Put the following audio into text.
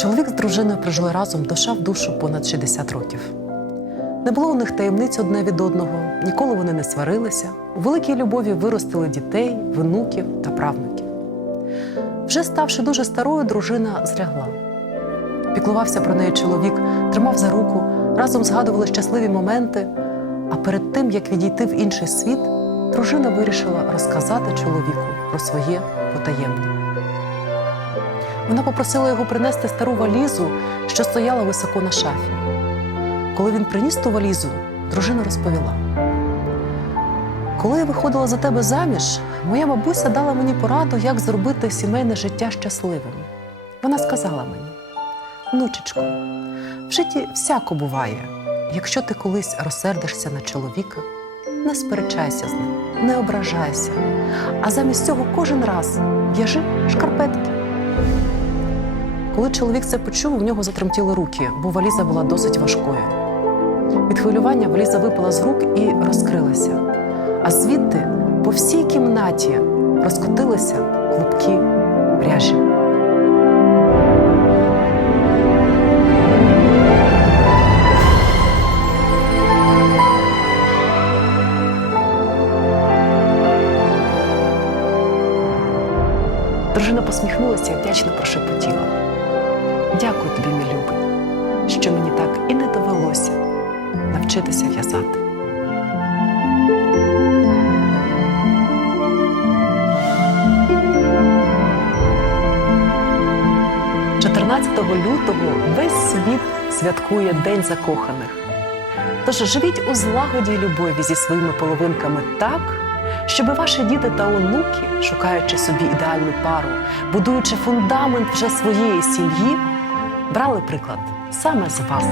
Чоловік з дружиною прожили разом душа в душу понад 60 років. Не було у них таємниць одне від одного, ніколи вони не сварилися. У великій любові виростили дітей, внуків та правнуків. Вже ставши дуже старою, дружина злягла. Піклувався про неї чоловік, тримав за руку, разом згадували щасливі моменти. А перед тим, як відійти в інший світ, дружина вирішила розказати чоловіку про своє потаємне. Вона попросила його принести стару валізу, що стояла високо на шафі. Коли він приніс ту валізу, дружина розповіла: Коли я виходила за тебе заміж, моя бабуся дала мені пораду, як зробити сімейне життя щасливим. Вона сказала мені: внучечко, в житті всяко буває. Якщо ти колись розсердишся на чоловіка, не сперечайся з ним, не ображайся, а замість цього кожен раз в'яжи шкарпетки. Коли чоловік це почув, у нього затремтіли руки, бо валіза була досить важкою. Від хвилювання валіза випала з рук і розкрилася. А звідти по всій кімнаті розкотилися клубки пряжі. Дружина посміхнулася і вдячно прошепотіла. Дякую тобі, мій любий, що мені так і не довелося навчитися в'язати. – 14 лютого весь світ святкує День закоханих. Тож живіть у злагоді й любові зі своїми половинками так, щоб ваші діти та онуки, шукаючи собі ідеальну пару, будуючи фундамент вже своєї сім'ї, брали приклад саме з вас.